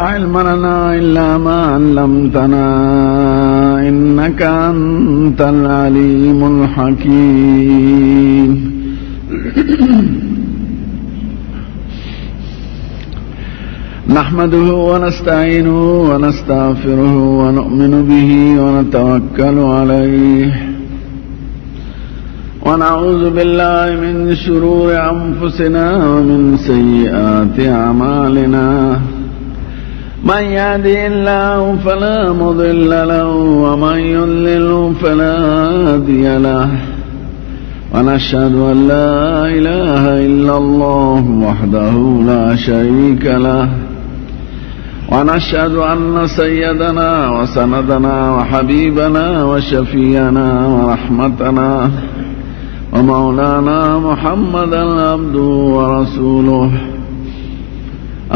علم لنا إلا ما علمتنا إنك أنت العليم الحكيم. نحمده ونستعينه ونستغفره ونؤمن به ونتوكل عليه ونعوذ بالله من شرور أنفسنا ومن سيئات أعمالنا. من يهده الله فلا مضل له ومن يضلل فلا هادي له. ونشهد أن لا إله إلا الله وحده لا شريك له. ونشهد أن سيدنا وسندنا وحبيبنا وشفينا ورحمتنا ومولانا محمدا عبده ورسوله.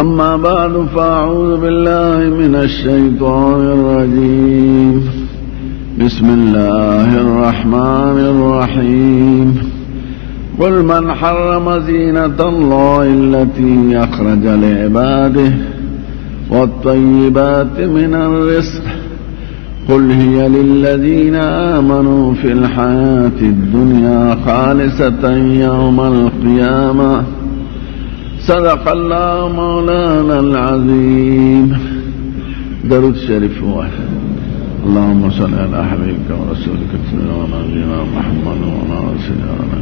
أما بعد فأعوذ بالله من الشيطان الرجيم. بسم الله الرحمن الرحيم. قل من حرم زينة الله التي أخرج لعباده والطيبات من الرزق قل هي للذين آمنوا في الحياة الدنيا خالصة يوم القيامة. صدق الله مولانا العظيم. درود شريف واحد. اللهم صل على حبيبك ورسولك سيدنا محمد وعلى آله سيدنا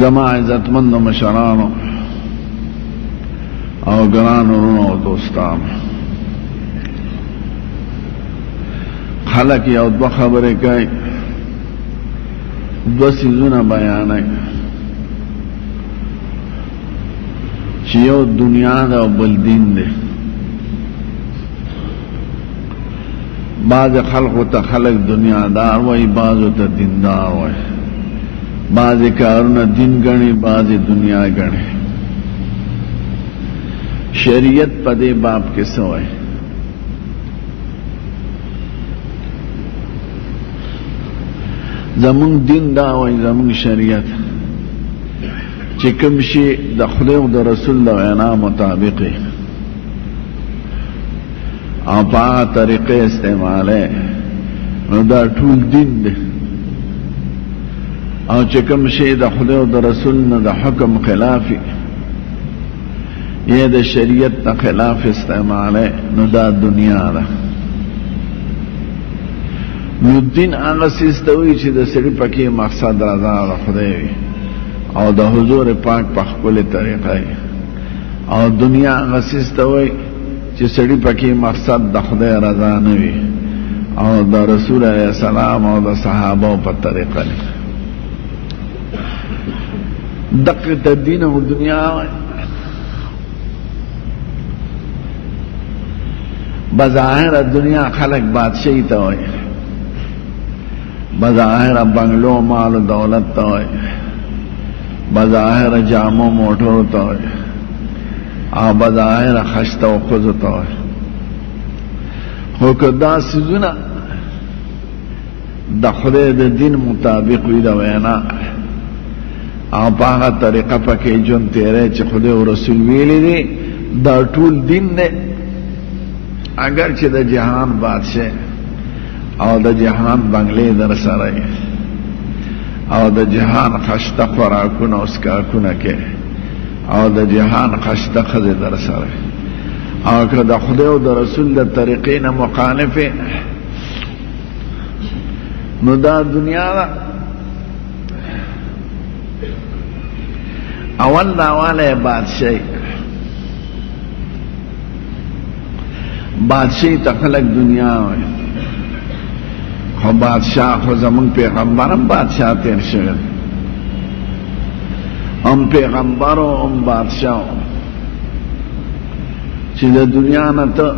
زما عزتمند مشرانو او گرانو رونو دوستان، خلق یو دو خبرې کوي، دو سیزونه بیانوي چې یو دنیا ده او بل دین ده. بعض خلقو ته خلق دنیادار وایي، بعضو ته دیندار وایي. بعضې کارونه دین ګڼي، بعضې دنیا ګڼي. شریعت په دې باب کې څه وایي؟ زمون دین دا وایي، زمون شریعت چې کوم شي د خدای او د رسول د وینا مطابق او په هغه طریقې استعماله، نو دا ټول دین دی. او چې کوم شي د خدای او د رسول نه د حکم خلافي یا د شریعت نه خلاف استعماله، نو دا دنیا ده. نو دین هغه څیز ته وایي چې د سړي پکې مقصد رضا د خدای وي او د حضور پاک په خپل طریقه، او دنیا هغه څیز ته وایي چې سړي پکې مقصد د خدای رضا نه وي او د رسول علیه السلام او د صحابه په طریقه نه. دقه د دین او دنیا بظاهر دنیا خلق بادشاہی ته وایي، بظاهر بنگلو مال و دولت ته وایي، بظاهر جامو موټرو ته وایي، او بظاهر خشته او ښځو ته وایي. خو که دا څیزونه د خدای د دین مطابق وي د وینا او په هغه طریقه پکې ژوند تېری چې خدای او رسول ویلي دي، دا ټول دین دی. اگر چې د جهان بادشاہ او د جهان بنگلې در سره او د جهان خشته خوراکونه او سکاکونه کې او د جهان خشته ښځې در سره، او که د خدای او د رسول د طریقې نه مخالف، نو دا دنیا ده. اول داواله بادشاہی، بادشاہی ته خلق دنیا وایي. خو بادشاہ خو زمون پیغمبر هم بادشاہ تیر شوی، هم پیغمبر و هم بادشاہ، چې د دنیا نه ته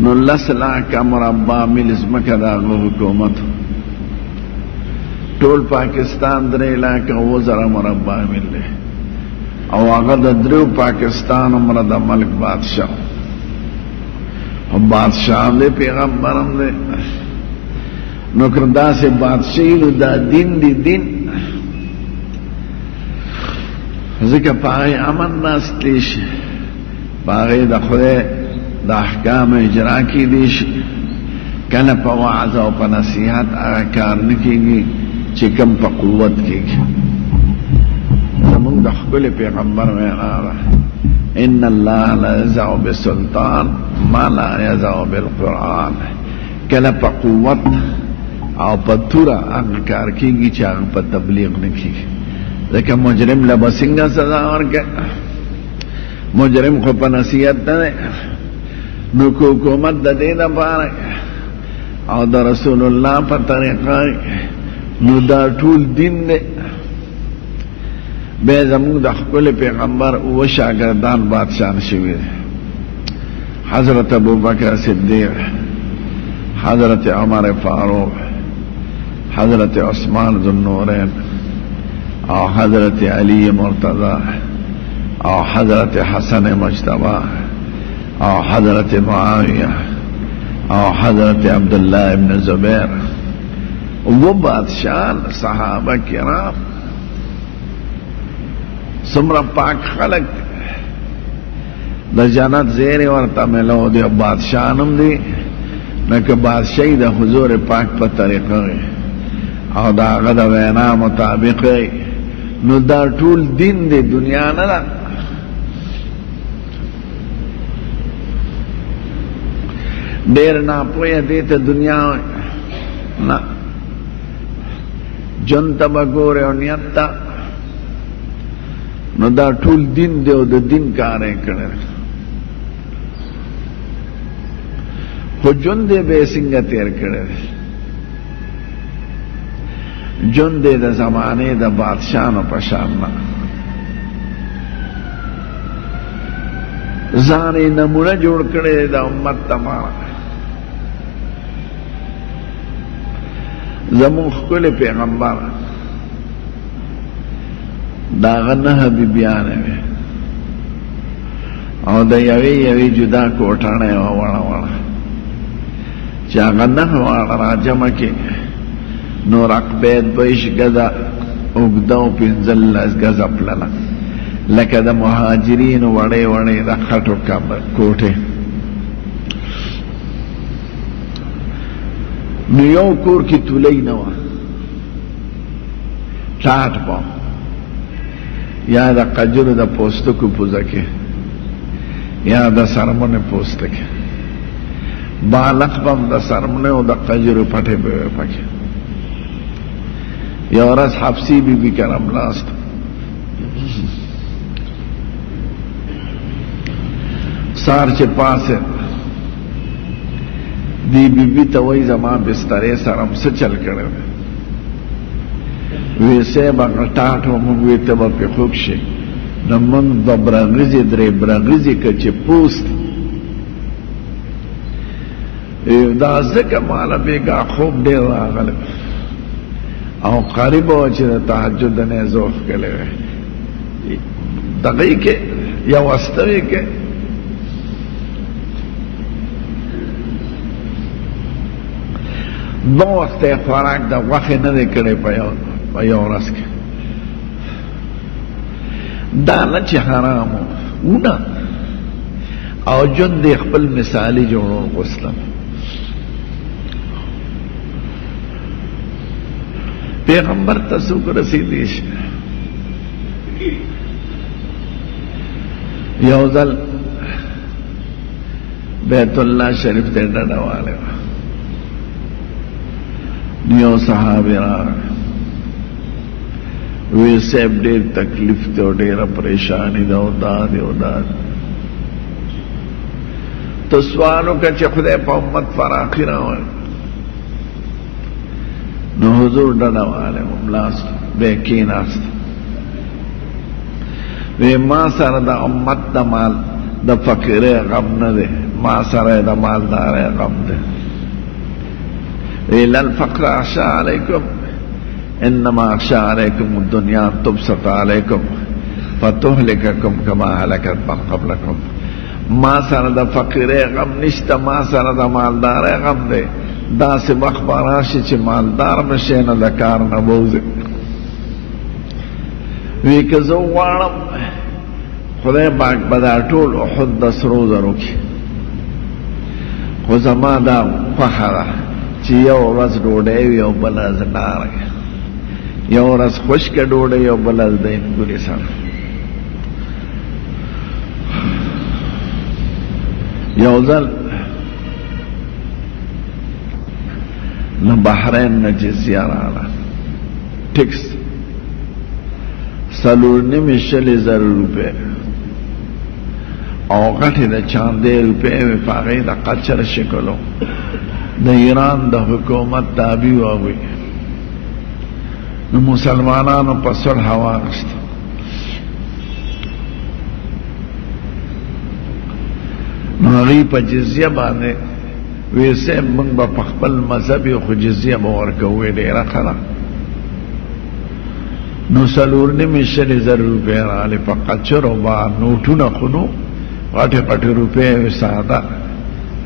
نو 10 لاکه مربع میل ځمکه د هغه حکومت، ټول پاکستان 3 لاکه 7,000 مربع میل دی، او هغه د 3 پاکستان عمره د ملک بادشاہ، او بادشاہ هم دی پیغمبر هم دی. نو که داسې بادشاہي نو دا دین دی. دین ذکر پاگئی امن ناست لیش، پاگئی دا خدای دا احکام اجرا کی دیش، کل پا وعظ و پا نصیحت آگا کار نکی گی چکم پا قوت کی گی. زمون دا خکل پیغمبر وینا را ان اللہ لا یزعو بسلطان ما لا یزعو بالقرآن. کل پا قوت او پا تورا آگا کار کی گی چا آگا پا تبلیغ نکی گی. لیکن مجرم لبسنگا سزا ورکا، مجرم خو پا نصیحت ندے، نو کو حکومت دا دینا پارا او دا رسول اللہ پا طریقہ نو دا طول دین دے. بے زمون دا خکل پیغمبر او شاگردان بادشاہ شوی دے، حضرت ابو بکر صدیق، حضرت عمر فاروق، حضرت عثمان ذو النورین، او حضرت علی مرتضی، او حضرت حسن مجتبی، او حضرت معاویہ، او حضرت عبداللہ ابن زبیر. وہ بادشاہ صحابہ کرام سمرا پاک خلق دا جنت زیر ورطا ملو دی بادشاہ نم دی نکہ بادشاہی دا حضور پاک پا طریقہ گئی او دا غد وینا مطابق گئی. نو دا طول دین دی دنیا ندا دیر نا پویا دیتا دنیا نا جنتا بگوره و نیتا نو دا طول دین دی و دا دین کارے کرے خو جن دے بے سنگا تیر کرے جن دے دا زمانے دا بادشاہ و پشاننا زانے نمونہ جوڑ کرے دا امت تمارا. زمون خکل پیغمبر دا غنہ بیبیانے وی او دا یوی جدا کوٹانے و وڑا وڑا چا غنہ وڑا راجمہ کی نور اقبید بیش گزا اگدو پینزل از گزا پللا لکه دا مهاجرین وڑے وڑے دا خطو کوٹے. نیو کور کی تولی نوا چاٹ پا یا دا قجر دا پوستکو پوزکے یا دا سرمون پوستکے بالق بم دا سرمون و دا قجر پٹے بے پکے. یا ورس حفصی بی بی کرم لاست سار چه پاسے دی بی بی تاوی زمان بسترے سرم سچل کرے ویسے با غٹاٹو منگوی تبا پی خوک شے نمنگ با برغزی درے برغزی کچے پوست دا زکا مالا بیگا خوب دیر آغلب او قریب ہو چی دا تحجد نے زوف کلے وے دقی کے یا وستوی کے دو وقت خوراک دا وخی ندے کرے پا یو رس کے دانا چی حرامو اونا او جن دے خپل مثالی جوڑو غسلم. پیغمبر تسوک رسیدیش یوزل بیت اللہ شریف تے ڈڑا والے نیو صحابی را وی سیب دیر تکلیف تے و دیر پریشانی دا او داد تو سوالو کا چی خدای پا امت فراخی را ہوئے نو حضور ڈڑا والے مملاست بے کیناست وی ما سر دا امت دا مال دا فقیر غم ندے ما سر دا مال دار غم دے وی للفقر اخشا علیکم انما اخشا علیکم الدنیا تبسط علیکم فتحلککم کما حلکت من قبلکم. ما سر دا فقیر غم نشتا ما سر دا مالدار غم دے دا سے مخباراشی چی مالدار بشین دا کار نبوزی وی که زه غواړم خدای پاک به دا ټول احد د سرو زرو کې، خو زما دا خوښه ده چې یو ورځ ډوډۍ وي او بله ورځ ډاره، یو ورځ خشکه ډوډۍ او بله ورځ د انګورې سره. یو ځل نه بحرین نه جزیه راغله، ټکس 4.5 روپۍ او غټې د چاندې روپۍ وې، په هغې د قچر شکلو د ایران د حکومت تابع و هغوی. نو مسلمانانو په صلح واخیسته. نو هغوی په جزیه باندې وی صاحب موږ به په خپل مذهب یو، خو جزیه به ورکوو ډېره ښه ده. نو 4.5 روپۍ راغلې په قچرو به، نوټونه خو نو غټې غټې روپۍ وې ساده،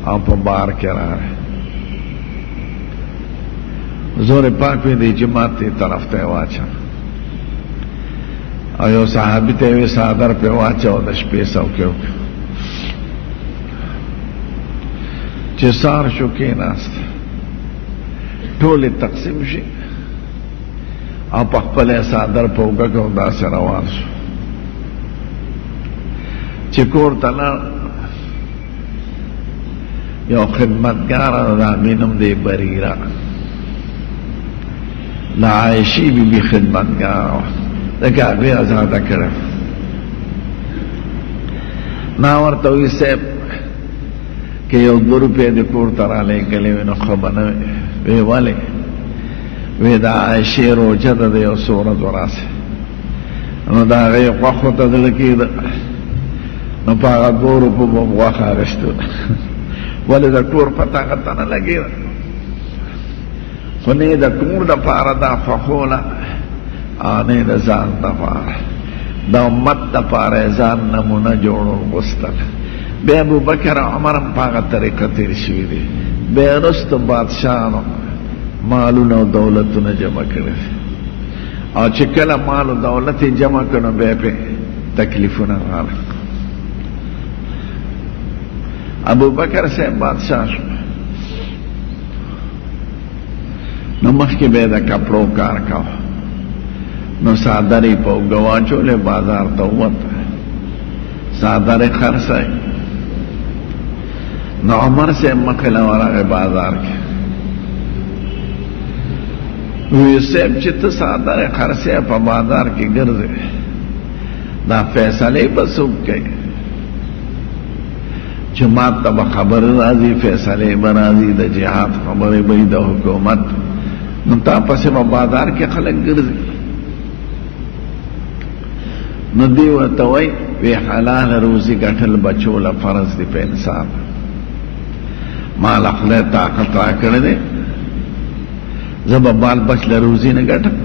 او په بار کې راغی. زور پاک وی دی جماعت تی طرف ته واچا، او یو صحابي ته وی صادر په واچا او د شپې څوکۍ وکړه. چې سار شو کېناست، ټولې تقسیم شي او په خپل صادر په اوږه کې داسې روان شو. چې کور ته لاړ، یو خدمتګاره د هغې نوم دی بریره، د عایشې بیبي خدمتګاره وه، ځکه هغې ازاده کړې. ما ورته وی صاحب که یو 2 روپۍ د کور ته رالېږلې وي نو ښه به نه وي. وی ولې؟ وی د عایشې روژه ده د یو څو ورځو راسې، نو د هغې غوښو ته زړه کېده، نو په هغه 2 روپو به م غوښه اخېستو. ولې د کور پته هغه ته نه لګېده، خو نه د کور دپاره دا خوښوله او نه د ځان دپاره، د امت دپاره یې ځان نمونه جوړول غوښتل. بیا ابوبکر او عمر هم په هغه طریقه تېر شوي دي. بیا وروسته بادشاهانو مالونه او دولتونه جمع کړي دي، او چې کله مال او دولت یې جمع کړ نو بیا پې تکلیفونه راغله. ابوبکر صاحب بادشاہ شو، نو مخکې به یې د کپړو کار کوه، نو څادر یې په اوږه واچولې، بازار ته ووته، څادر یې خرڅی. نو عمر صاحب مخې له ورغی بازار کې، وی صاحب چې ته څادر یې خرڅی په بازار کې ګرځې، دا فیصلې به څوک کوي؟ جماعت ته به خبرې راځي، فیصلې به راځي، د جهاد خبرې به د حکومت، نو تا پسې به بازار کې خلک ګرځي. نو دی ورته وایي وی حلال روزي ګټل بچو له فرض دی په انسان، ما له خدای طاقت راکړی دی، زه به بال بچ له روزي نه ګټم.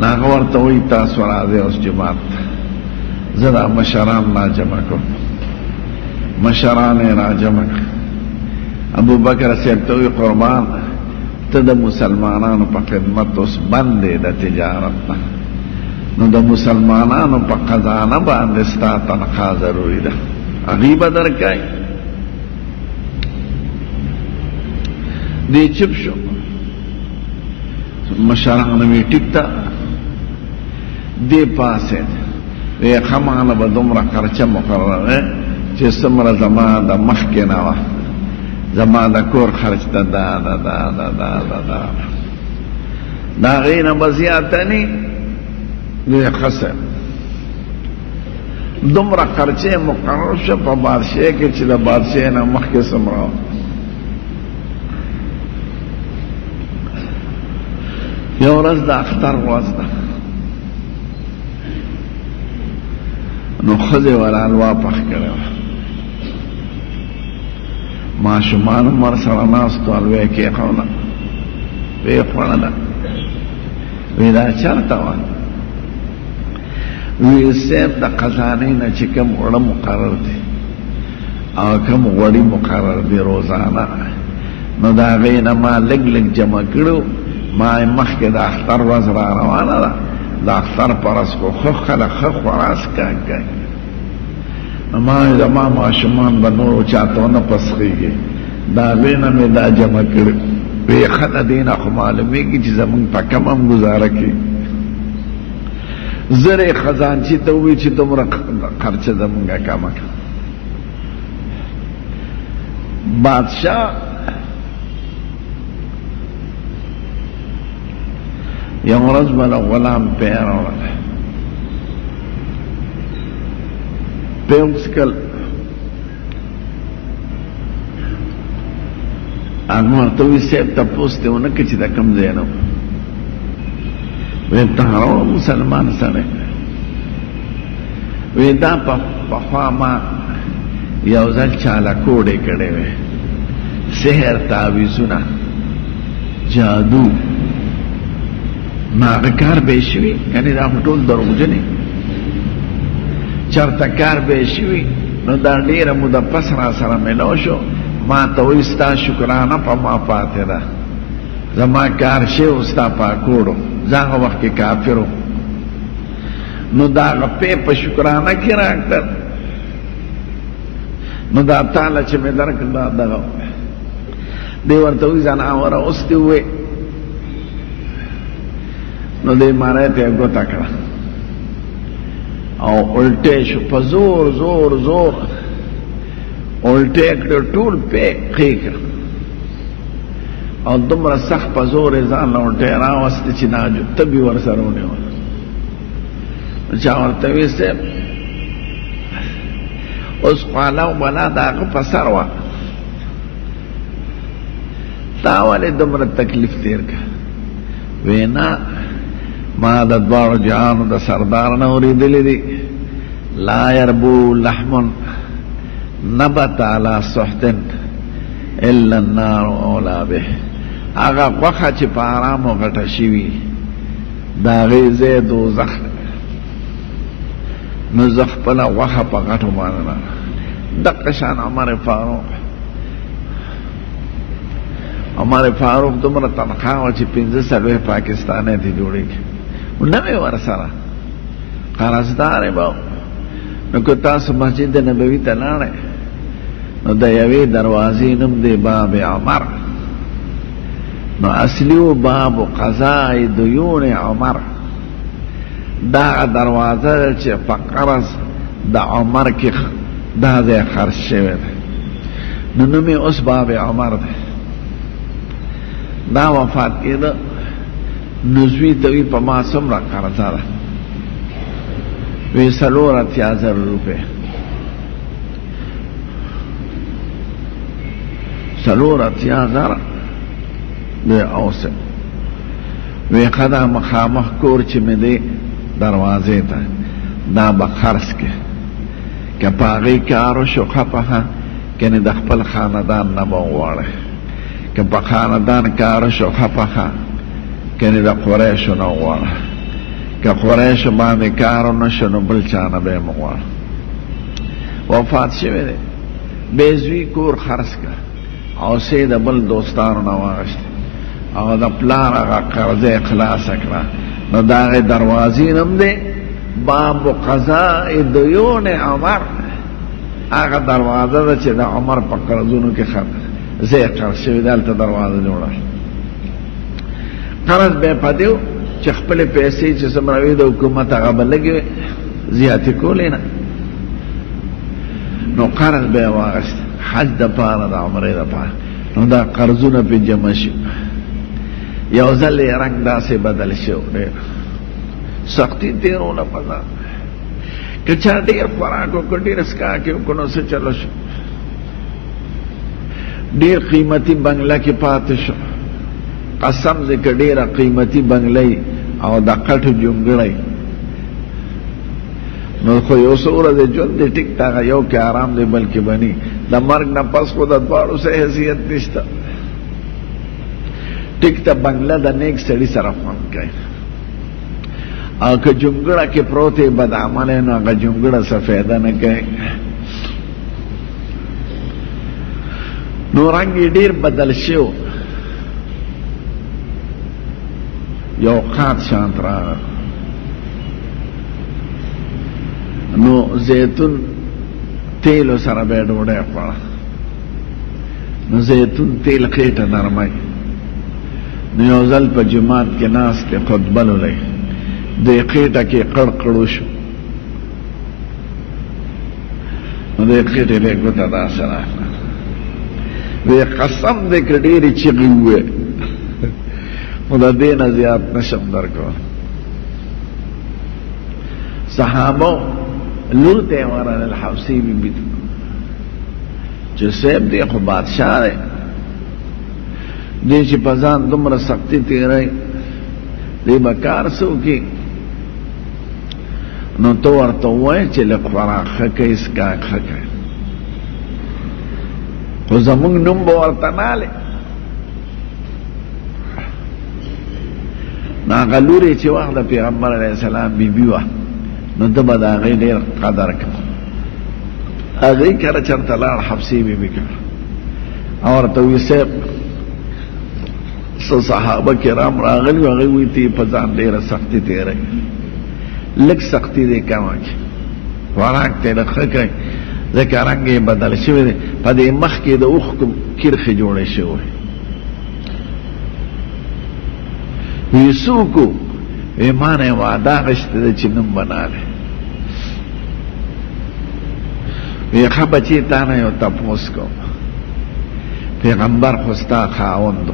نو هغه ورته وایي تاسو راځئ اوس جماعت ته، زه دا مشران را جمع کوم. مشران یې را جمع کړه. ابوبکر صاحب ته وایي قربان ته د مسلمانانو په خدمت اوس بند دی د تجارت نه، نو د مسلمانانو په خزانه باندې ستا تنخوا ضروري ده، هغې به درکوي. دی چپ شو. مشرانو وی ټیک ده، دی پاسېد، وی ښه ماله به دومره خرچه مقرره چې څومره زما د مخکې نه وه، زما د کور خرچ ته دا ده دا ده دا ده دا د هغې نه به زیاته نه وی ښه صاحب دومره خرچې مقرر شوه په بادشاهۍ کې چې د بادشاهۍ نه مخکې څومره وه. یو ورځ د اختر ورځ ده، نو ښځې ول حلوا پخ کړې وه، ماشومان هم ورسره ناست وو، حلوا یې کېښوده، ویې خوړله. وی دا چېرته وه؟ وی صاحب د خزانې نه چې کوم اوړه مقرر دي او کوم غوړي مقرر دي روزانه، نو د هغې نه ما لږ لږ جمع کړو، ما یې مخکې د اختر ورځ را روانه ده، دا اختر پرس کو خخ خلق خخ وراس کائی ما زما ماشومان به نورو چاته ونه پسخېږي دا غینه مې دا جمع کړي وی خنه دینه خو معلومیږي چې زمونږ په کم هم گزاره کوي زر خزانچی ته ووایي چې دومره خرچه زمونږه کمه کړه بادشاہ یو ورځ بله غلام پی راوړل پی وڅښل هغه ورته وایي صاحب تپوس دې ونه کړي چې دا کوم ځای نه وی ته راوړه مسلمان سړی وی دا پخوا ما یو ځل چاله کوډې کړې وې سحر تعویذونه جادو ما کار به شوي یعنی دا ټول دروغجن چرته کار به شوي نو دا ډیره موده پس را سره ملو شو ما ته وایي ستا شکرانه په ما پاتې ده زما کار شی ستا پاکوړو زه هغه وخت کې کافر نو دا غپې په شکرانه کې راکړل نو دا تعالی چې مې درکړل دا دغه دی ورته وایي ځناوره اوس دې ووایي نو دی ماره ته ګوته کړه او الټې شو په زور زور زور الټې کړه ټول په قیکه او دومره سخت په زور ځان له الټې راوستې چې ناجو تبي ورسره ونیول چا ورته وایي صاحب اوس خواله او بلا د هغه په سر وه تا ولې دومره تکلیف تېر کړه وی نه ما د دواړو جهانو د سردار نه اورېدلي دي لا یربو لحم نبت علی سحت الا النار اولا به هغه غوښه چې په ارامو غټه شوي د هغې ځای دوزخ نو زه خپله غوښه په غټو باندې نه دقه شان عمر فاروق دومره تنخواه وه چې 15 پاکستانی ته جوړېږي نه مې ورسره قرضدار به نو که تاسو مسجد نبوي ته لاړئ نو د یوې دروازې نوم دی باب عمر نو اصلي و باب قضاء دیون عمر دا دروازه ده چې په قرض د عمر کې دا ځای خرڅ شوی دی نو نوم یې اوس باب عمر دی دا وفات کېده نو زوی ته وایي په ما څومره قرضه ده وی 4,000 روپۍ 4,000 دی اوسه وی ښه دا مخامخ کور چې مې دی دروازې ته دا به خرڅ کړې که په هغې کار وشو ښه پهه کنې د خپل خاندان نه به وغواړئ که په خاندان کار وشو ښه پهه کنې د قریشو نه وغواړه که قریشو باندې کار ونه شو نو بل چا نه به یې مه غواړه وفات شوی دی بې زوی کور خرڅ کړه او سې د بل دوستانو نه واخیستې او د پلار هغه قرضه خلاصه کړه نو د هغې دروازې نوم دی باب قضاء دیون عمر هغه دروازه ده چې د عمر په قرضونو کې ځای قرض شوي دی هلته دروازه جوړه قرض به یې په دې چې خپلې پیسې چې څومره وي د حکومت هغه به لږې زیاتې کولې نه نو قرض به یې واخیست حج دپاره د عمرې دپاره نو دا قرضونه پې جمع شي یو ځل یې رنګ داسې بدل شو ډېر سختي تېرونه په ځان که چا ډېر خوراک وکړو ډېر څښاک یې وکړو نو څه چلو شو ډېر قیمتي بنګله کې پاتې شو قسم دې که ډېره قیمتي بنګله او د قټو جونګړی نو خو یو څه ورځې ژوند دی ټیک ته هغه یو کې آرام دی بلکې بني د مرګ نه پس خو د دواړو څه حیثیت نشته ټیک ته بنګله د نیک سړي سره خوند کوي او که جونګړه کې پروت یې بد عملی نو هغه جونګړه څه فایده نه کوي نو رنګ یې ډېر بدل شو یو قات شانت راغی نو زیتون تیلو سره به ډوډۍ خوړه. نو زیتون تیل خېټه نرمای. نو یو ځل په جماعت کې ناست دی خطبه لولئ، د خېټه کې قړقړ وشو. نو د خېټې له ګوته داسې راغله، وی قسم دې که ډېرې چغې ووې خو د دې نه زیات نشم درکولی. صحابو لور ته یې ورغلل حفصې بیبي ته چې صاحب دی خو بادشاه دی، دی چې په ځان دومره سختي تېروي، دی به کار څه وکړي؟ نو ته ورته ووایه چې لږ خوراک ښه کوي، څښاک ښه کوي، خو زمونږ نوم به ورته نه هلې. نو هغه لور یې چې وخت د پیغمبر علیه السلام بیبي وه، نو ده به د هغې ډېر قدر کوي. هغې کله چېرته لاړ حفصې بیبي کړه او ورته وایي صاحب څه صحابه کرام راغلي وو، هغوی وایي ته یې په ځان ډېره سختي تېروي، لږ سختي دې کمه کړي، خوراک ته یې لږ ښه کوي، ځکه رنګ یې بدل شوی دی، په دې مخ کې د اوښکو کرښې جوړې شوی. وی څه وکړو؟ وی ما نه یې وعده اخیستې ده چې نوم به نه هلې. وی ښه بچې تا نه یو تپوس کوم، پیغمبر خو ستا خاوند و،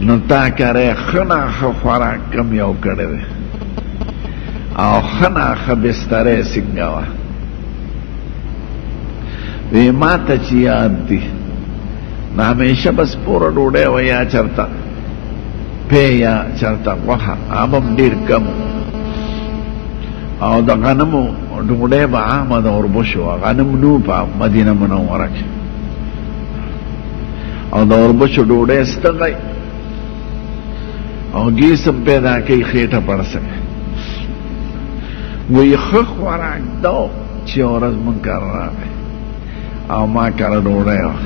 نو تا کری ښه نه ښه خوراک کم یو کړی دی او ښه نه ښه بستری څنګه وه؟ وی ما ته چې یاد دي نو همیشه بس پوره ډوډۍ وه یا چېرته پی یا چېرته غوښه، هغه هم ډېر کم، او د غنمو ډوډۍ به عامه د اوربشو وه، غنم نه په مدینه منوره کې، او د اوربشو ډوډۍ ستغی او ګیس هم پیدا کوي خېټه پړسوي. وی ښه خوراک دا چې یوه ورځ مونږ کره راغی او ما کره ډوډۍ وه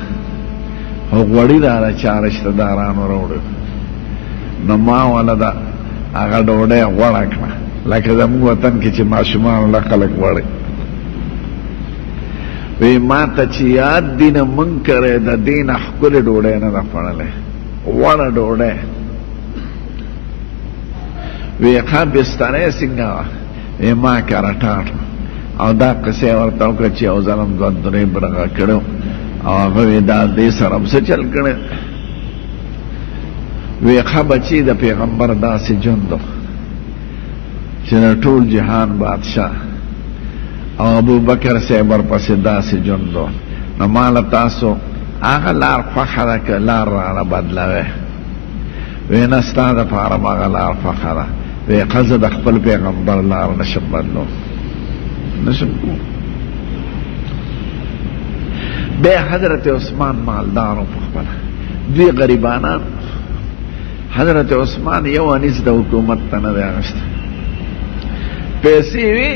او غوړي راله چا رشته دارانو راوړل، نو ما وله ده هغه ډوډۍ غوړه کړه لکه زموږ وطن کې چې ماشومانو له خلک وړي. وی ما ته چې یاد دي نه مونږ کری د دې نه ښکلې ډوډۍ نه ده خوړلی، وړه ډوډۍ. وی ښه بستری څنګه وه؟ وی ما کره ټاټ او دا قصې ورته وکړه چې یو ځل هم دوه درې برغه کړی او هغه وی دا دې سره هم څه چل کړی؟ وی ښه بچي د پیغمبر داسې ژوند و چې د ټول جهان بادشاه او ابوبکر صاحب ورپسې داسې ژوند و، نو ما له تاسو هغه لار خوښه ده که لار رانه بدلوئ؟ وی نه ستا دپاره م هغه لار خوښه ده. وی ښه زه د خپل پیغمبر لار نشم بدلو، نشم کو. بیا حضرت عثمان مالدارو په خپله، دوی غریبانان. حضرت عثمان یو انیس د حکومت ته نه دی اخیستی، پیسې وي،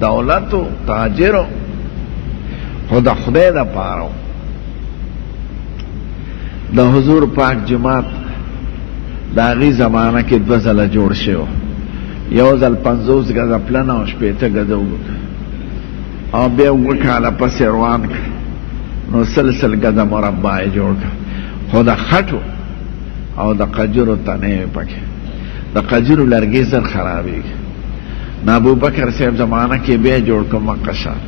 دولت و تاجر خو د خدای دپاره و. د حضور پاک جماعت د هغې زمانه کې دوه ځله جوړ شوی، یو ځل 50 ګزه پلنه او 80 ګزه وګړه، او بیا 2 کاله پسې روان کړ، نو 100 ګزه مربع یې جوړ کړ، خو د خټو او د قجرو تنې وې پکې، د قجرو لرګي زر خرابېږي. نو ابوبکر صاحب زمانه کې بیا جوړ کړ مقشان،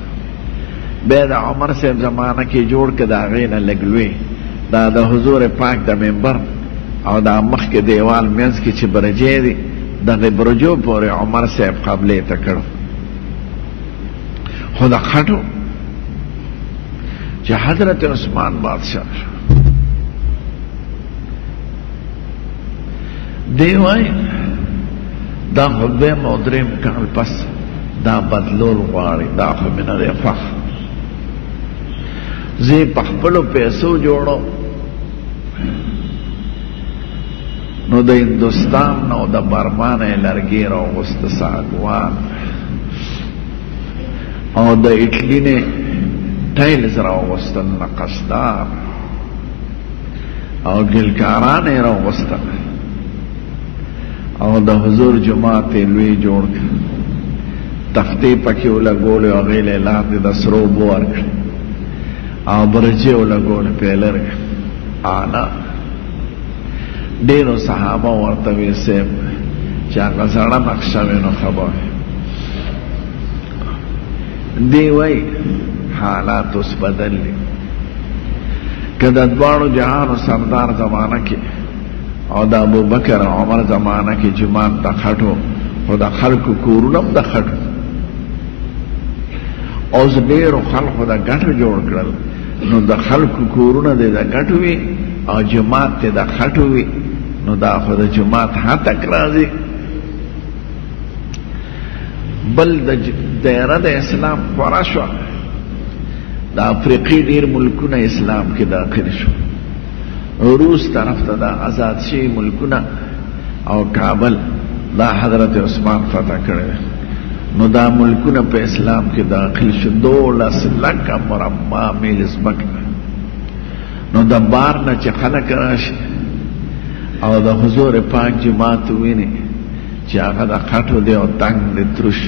بیا د عمر صاحب زمانه کې جوړ کړ د هغې نه لږ لوی، دا د حضور پاک د منبر او دا مخکې دیوال منځ کې چې برجې دي دغې برجو پورې عمر صاحب قبلې ته کړو. خو د خټو چې حضرت عثمان بادشاه شو، دی وایي دا خو دویم او دریم کال پس دا بدلول غواړي، دا خو مې نه دی خوښ، زه یې په خپلو پیسو جوړو. نو د هندوستان او د برما نه یې لرګي راوغوسته، ساګوان او د اټلي نه ټایلز راوغوستل، نقشدار او ګلکاران یې راوغوستل، او د حضور جماعت یې لوی جوړ کړ. تختې پکې ولګولې او هغې له لاندې د سرو اوبه ورکړې او برجې ولګولې پیلر اعلی ډېرو صحابه ورته ویل صاحب چې هغه زړه نقشه وي نو خبر دی وایي حالات اوس بدل دي که د دواړو جهانو سردار زمانه کې او د ابوبکر او عمر زمانه کې جماعت د خټو خو د خلکو کورونه هم د خټو اوس ډېرو خلکو د ګټو جوړ کړل نو د خلکو کورونه دې د ګټو وي او جماعت دې د خټو وي نو دا خو د جماعت هتک راځي بل د دایره د اسلام خورا شوه د افریقې ډېر ملکونه اسلام کې داخل شو روس طرف ته دا آزاد شوي ملکونه او کابل دا حضرت عثمان فتح کړی نو دا ملکونه په اسلام کې داخل شو 12 لکه مربع میل ځمکه نو د بار نه چې خلک راشي او د حضور پاک جماعت ویني چې هغه د خټو دی او تنګ دی تروش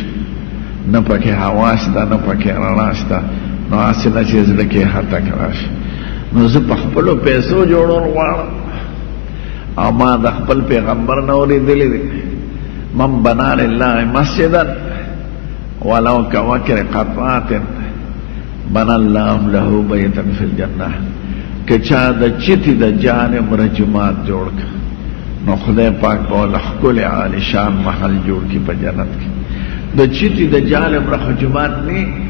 نه پکې هوا شته نه پکې رڼا شته نو هسې نه چې زړه کې هتک راشي نو زه په خپلو پیسو جوړول غواړم او ما د خپل پیغمبر نه اورېدلی دی من بنا لله مسجدا ولو كوكر قطعات بنا الله له بیتا فی الجنه که چا د چتی د جانب رجمات جوړ کړ نو خدای پاک به له ښکلی عالی شان محل جوړ کړي په جنت کې د چتی د جانب رجمات نه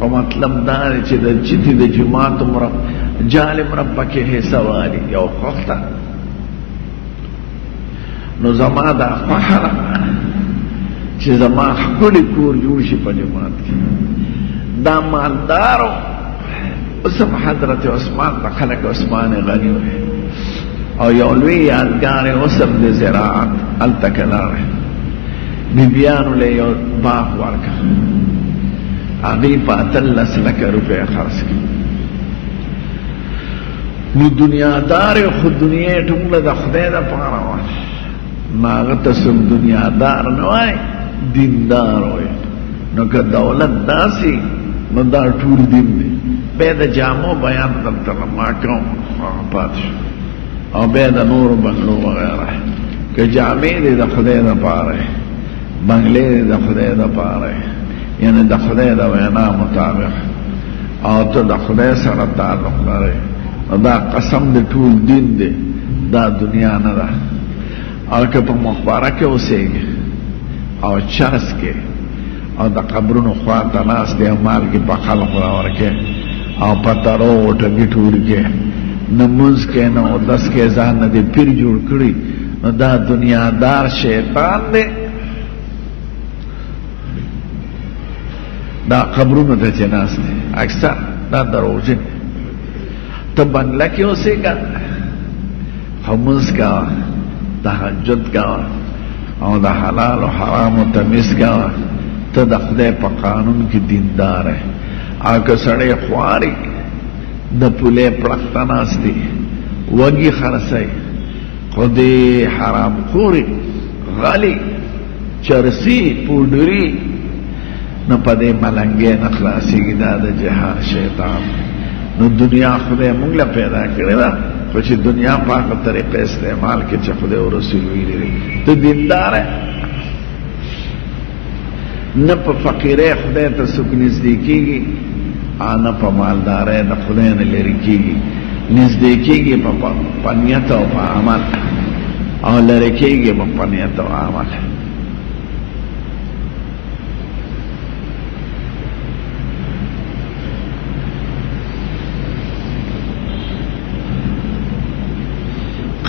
او مطلب دا دی چې د چتی د جماعت جانب رب پکې حصه والی یو خوښته نو زما دا خوښه چې زما ښکلی کور جوړ شي په جماعت کې دا مالدارو اوس هم حضرت عثمان ته خلک عثمان غني وایي او یو لوی یادګار یې اوس هم د زراعت هلته که لاړی بیبیانو له یو باغ ورکړ هغې په 18 لکه روپۍ خرڅ کړي نو دنیادار یې خو دنیا یې ټوله د خدای دپاره وه نو هغه ته څوک دنیادار نه وایي دیندار وایي نو که دولت داسې نو دا ټول دین دی بیا د جامو بیان دلته ما کوم پاتې شو او بیا د نورو بنګلو وغیره که جامې دې د خدای دپاره بنګلې دې د خدای دپاره یعنی د خدای د وینا مطابق او ته د خدای سره تعلق لرې دا قسم د ټول دین دی دا دنیا نه ده او که په مقبره کې اوسېږي او چرس کې او د قبرونو خوا ته ناست دی او مالګې په خلقو راورکې او په ترو وټګي ټول کې نه مونځ کې نه اودس کې ځان نه دی پیر جوړ کړي نو دا دنیادار شیطان دی دا قبرونو ته چې ناست دی اکثر دا دروغجن ته بنګله کې اوسېږه خو مونځ کوه تهجد کوه او د حلال و حرامو تمیز کوه ته د خدای په قانون کې دیندار ہے او که سړی خواري د پولې پړق ته ناست دی وږي خرڅوي خو دې حرام خوري غلي چرسي پوډري نو په دې ملنګې نه خلاصېږي دا د جهاد شیطان نو دنیا خدای موږ له پیدا کړې ده خو چې دنیا په هغه طریقه استعمال کې چې خدای او رسول ویلي دي ته دیندار نه په فقیرۍ خدای ته څوک نږدې کېږي او نه په مالدارۍ د خدای نه لرې کېږي نږدې کېږي په نیت او په عمل او لرې کېږي په نیت او عمل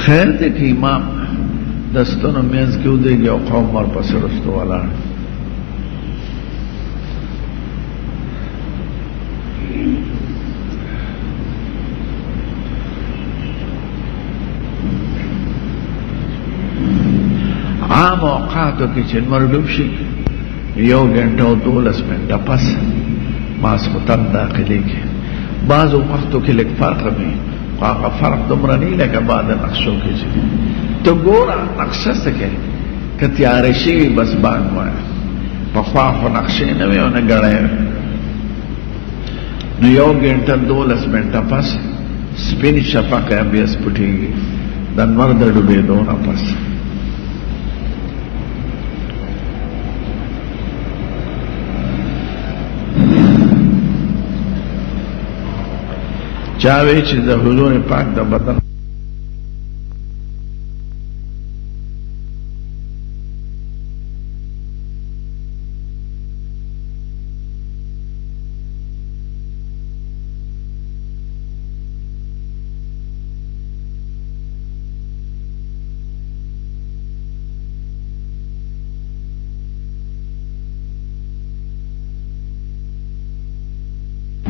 خیر دی که امام دستونو منځ کې ودرېږي او قوم ورپسې رستو ولاړ عام اوقاتو کې چې لمر ډوب شي 1 غنټه او 12 منټه پس ماسخوتن داخلېږي بعضو وختو کې لږ فرق وي هغه فرق دومره نه لکه بعد نقشو کې چې ته ګوره نقشه څه کوي که تیاره شوي بس بانګ وایه پخوا خو نقشې نه وې او نه ګړی نو 1 غنټه 12 منټه پس سپین شفق بیا سپټېږي د انور د ډوبېدو نه پس چاوی چې د حضور پاک د بدن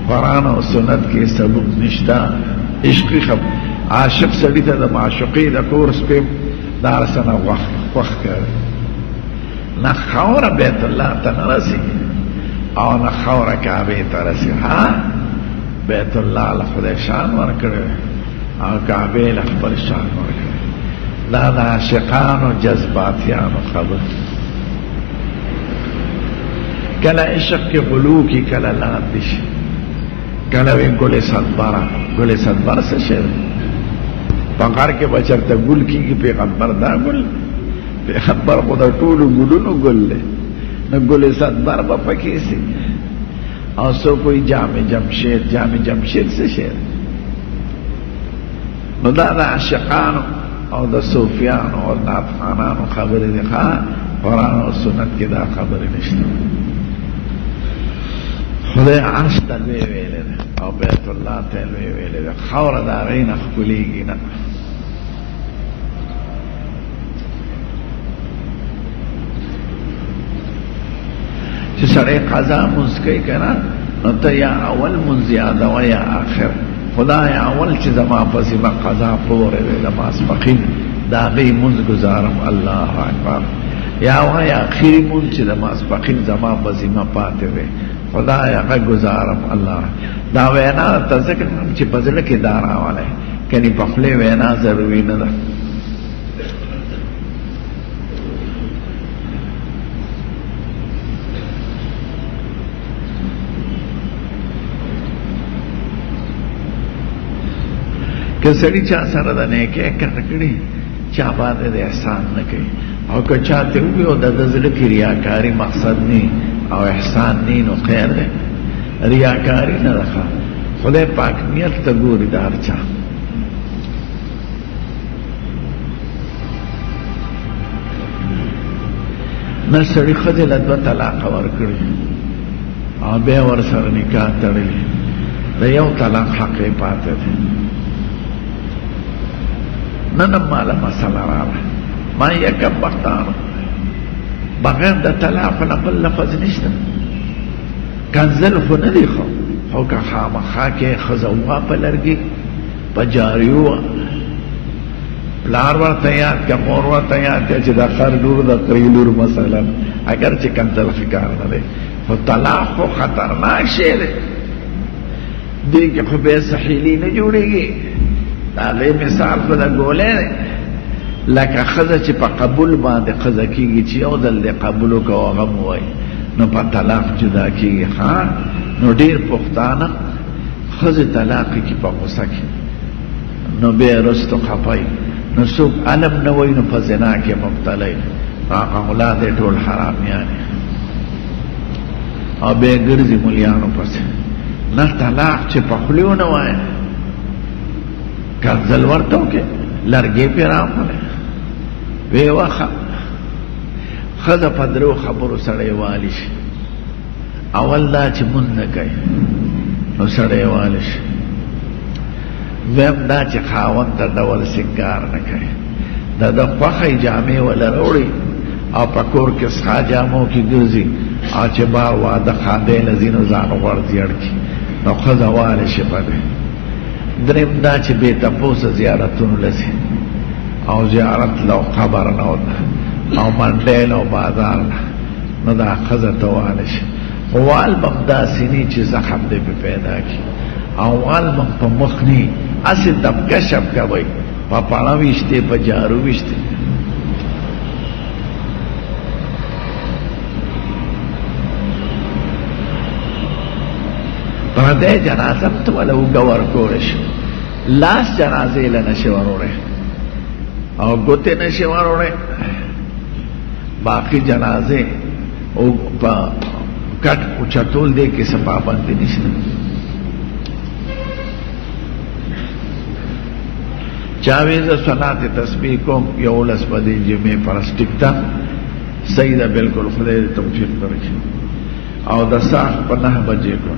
قرآن او سنت کې ثبوت نشتا عشقی عاشق سړی ته د معشوقې د کورس په دارسنه وخت کوي نه خوره بیت الله ته نه رسي او نه خوره کعبې ته رسي ها بیت الله له خدای شان ورکړي او کعبې له خپل شان ورکړي دا د عاشقانو جذباتیانو خبر کله عشق کې غلو کې کله لاندې شي کله وی ګلې صدبره څه شی پنګار کې بچرته ګل کېږي پیغمبر دا ګل پیغمبر خو د ټولو ګلونو ګل دی نو ګلې صدبر به پکې سي او څو کوئی جامع جمشید څه شی نو دا د عاشقانو او د صوفیانو او نافخانانو خبرې دي ښه قرآن او سنت کې دا خبرې نشته خدای عرش ته لوی ویلی دی او بیت الله ته لوی ویلی دی خاوره د هغې نه ښکلېږي نه چې سړی قضا مونځ کوي که نه نو ته یا اول مونځ یادوه یا آخر خدای اول چې زما په ذمه قضا پورې دی د ماسپښین د هغې مونځ ګزارم الله اکبر یا وایه اخري مونځ چې د ماسپښین زما په ذمه پاتې دی خدای هغه گزارم الله دا وینا ته ځکه چې په زړه کې دا راوالی کني په خولې وینا ضروري نه ده که سړي چا سره د نیکۍ کار کړي چا باندې د احسان نه کوي او که چا ته ووایي او د ده زړه کې ریاکاري مقصد نه او احسان نی نو خیر ده ریاکاری نه ده خدای پاک نیت ته ګوري د هر چا نه سړي ښځې له 2 طلاقه ورکړي او بیا ورسره نکاح تړلي د 1 طلاق حق یې پاتې دی نن ماله مسله راغله ما یکم بختانو بغیر د طلاق نه بل لفظ نشته کنزل خو نه دی خو که خامخا کې ښځه وه په لرګي په جاري وه پلار ورته یاد که مور ورته یاد که چې د خر لور د قري لور مثلا اگر چې کنزل ښه کار نه دی خو طلاق خو خطرناک شی دی دې کې خو بیا سهیلي نه جوړېږي د هغې مثال خو د ګولۍ دی لکه ښځه چې په قبول باندې ښځه کېږي چې یو ځل دې قبول وکړه او هغه ووایي نو په طلاق جدا کېږي ښه نو ډېر پښتانه ښځې طلاق کړي په غوسه کې نو بیا رستو خفه نو څوک علم نه وایي نو په زنا کې مبتلا وي هغه اولاد یې ټول حرامیان او بیا ګرځي ملیانو پسې نه طلاق چې په خولې ونه وایه کنزل ورته وکړې لرګې پې راغلی وی وخه ښځه په 3 خبرو سړی والی شي اول دا چې مونځ نه کوي نو سړی والی شي دویم دا چې خاوند ته ډول سینګار نه کوي د ده خوښی جامې وله راوړي او په کور کې سخا جامو کې ګرځي او چې بار واده خاندی له ځینو ځان غورځي اړکي نو ښځه والی شي په دی دریم دا چې بې تپوسه زیارتونو له ځي او زیارت لو قبر نو او منډیل او بازار نو دا ښځه ته والی شي خو وال به هم داسې نی چې زخم دې پې پیدا کړي او وال به هم په مخ نی هسې دبکه شبکه وی په پړه ویشتې په جارو ویشتې پردے جنازم تو ولو گور کولش لاس جنازے لنشی وروڑے او گوتے نشی وروڑے باقی جنازے او کٹ اچھتول دے کے سپا بندی نشن چاویز صلاة تسبیح کو یولس بدی جمعے پرستکتا سیدہ بالکل خدای توفیق درکے او د ساخ په 9 بجې کو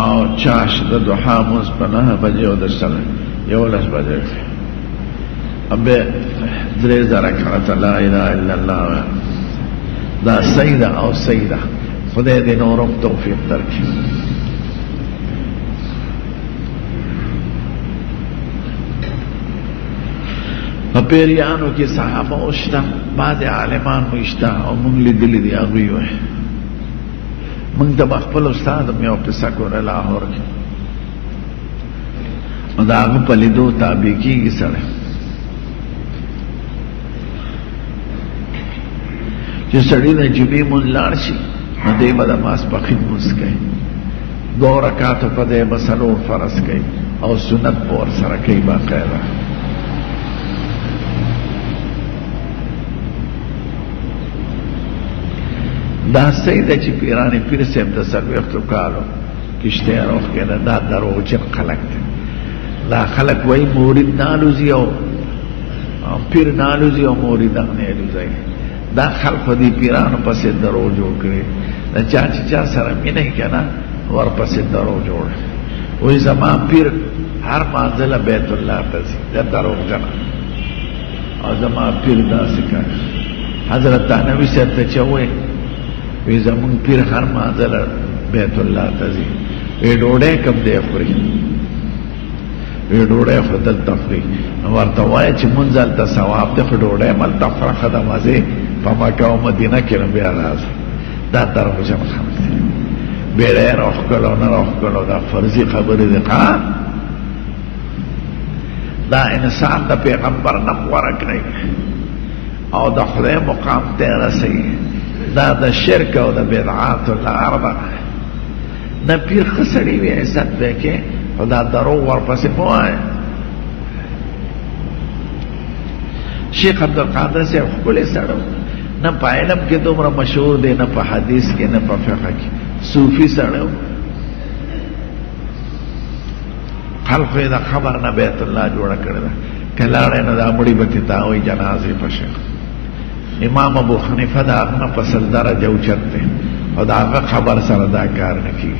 او چاش د دوحا موز په 9 بجې او د سره 11 بجې ابه 3 رکعت لا اله الا الله دا سیدہ او سیدہ خدای دې نورم توفیق درکې پیریانو کی صحابہ اشتا بعد عالمان مشتا او منگ لیدلی دی اغوی وی منگ دا بخپل استاد میو قصہ کور لاہور کی او دا اغو پلیدو تابی کی گی سڑے جو سڑی دا جبی من لارشی نو دے با دا ماس بخید مز کئی 2 رکاتو پا دے بسلور فرس کئی او سنت پور سرکی با قیدہ دا سیدہ چی پیرانی پیر سیم دا سلویختو کالو کشتے روخ کے دا دروجن خلق تے دا خلق وی مورد نالوزی او پیر نالوزی او موردان نیلوزی دا خلق دی پیرانو پس درو جوڑ کرے دا چاچی چا سرمی نہیں کنا ور پس درو جوڑ وی زمان پیر ہر منزل بیت اللہ تزی دا درو جنا اور زمان پیر دا سکا حضرت تانوی سیدتا چاوئے وی زمون پیر هر مازل بیت الله تزی وی ډوډۍ کم دی خوري وی ډوډۍ خدل تفری ورته وای چې منځل ته ثواب ته ډوډۍ مل تفرخ د مزه په مکه او مدینه کې بیا راځي دا ترجمه خبره بیره روح کولو نه روح کولو دا فرضي خبره ده دا انسان د پیغمبر نه ورکړي او د خدای مقام ته رسي دا د شرک او د بدعات الاربع نه پیر خسړی وی عزت وکي او دا درو ورپسې پوای شیخ عبدالقادر سے خپل سره نه په علم کې دومره مشهور دی نه په حدیث کې نه په فقه کې صوفي سره خلق دا خبر نه بیت الله جوړ کړل کلاړه نه دا مړی بکې تا وای جنازې پښه امام ابو حنیفه دا اغنا پسل درجه اوچته او دا اغا خبر سره دا کار نکی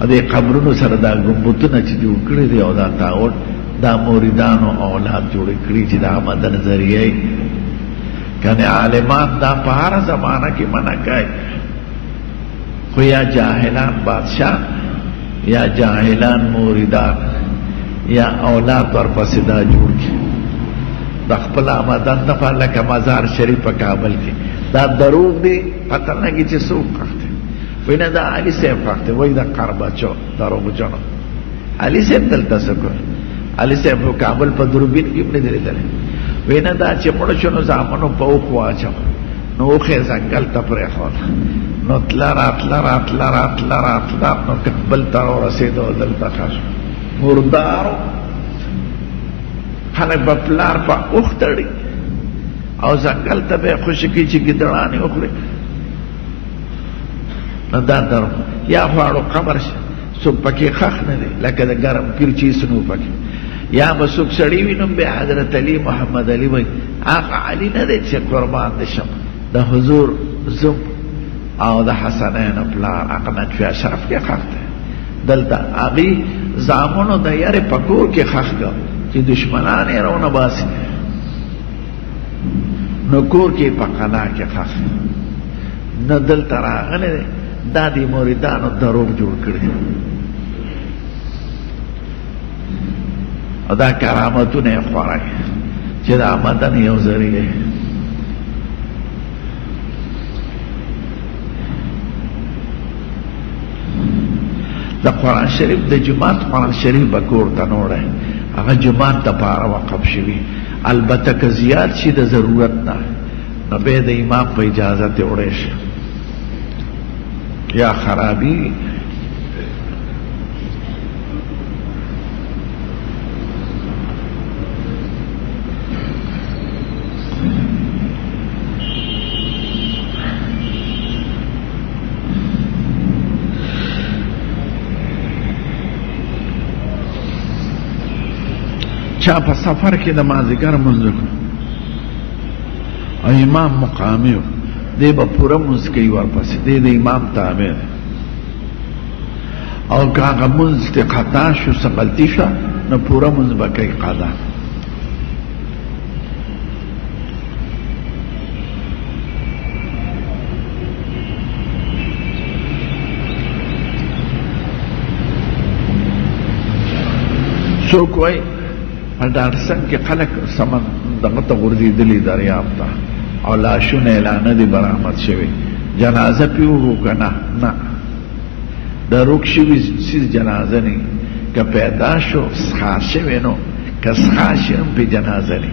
او دا قبرونو سره دا گمبتونه چی جو کری دی او دا تاول دا موریدانو اولاد جوڑی کری چی دا آمدن ذریعی کنی عالمان دا پہارا زمانہ کی منع کئی خو یا جاہلان بادشاہ یا جاہلان موریدان یا اولاد ورپس دا جوڑ کی دا خپل آمدن دفع لکه مزار شریف په کابل کې دا دروغ دی پتہ لګی چې څوک کړته وینه دا علي صاحب کړته وای دا قرباچو دروغ جوړ علي صاحب دلته سکو علي صاحب په کابل په دوربین کې په دې دل وینه دا چې مړ شنو ځامنو په واچو نو خې ځنګل ته پرې خو نو تلار نو کابل ته رسیدو دلته خاص مردارو خلق بپلار پا اختڑی او زنگل تا بے خوشکی چی گدرانی اخری دا درم یا خوارو قبر سب پکی خخ ندی لکه دا گرم کرچی سنو پکی یا با سب سڑیوی نم بے حضرت علی محمد علی وی آقا علی ندی چی قربان دشم دا حضور زم او دا حسنین پلار آقا نجوی اشرف کے خخ دی دلتا آقی زامنو دا یار پکور کے خخ گا چې دشمنان یې رونه باسي نو کور کې په قلا کې خاص نه دلته راغلی دی دا د موریدانو دروغ جوړ کړي او دا کرامتونه یې خوړی چې د آمدن یو ذریعه د قرآن شریف د جماعت قرآن شریف به کور ته نوړی هغه جماعت دپاره وقف شوي البته که زیات شي د ضرورت نه نو بیا د امام په اجازه تې وړی شي یا خرابي چا په سفر کې د مازدیګر لمونځ وکړو او امام مقامي و دی به پوره لمونځ کوي ورپسې دی د امام تابع دی او که هغه لمونځ ته خطا شو څه غلطي شوه نو پوره لمونځ به کوي قضا څوک وایي په ډاډسن کې خلک سمن دغه ته غورځېدلي دریاب ته او لاشونه یې لا نه دي برآمد شوي جنازه پې وړو که نه نه د روک شوي څیز جنازه نه که پیدا شو څښا شوی نو که څښا شي هم پې جنازه نه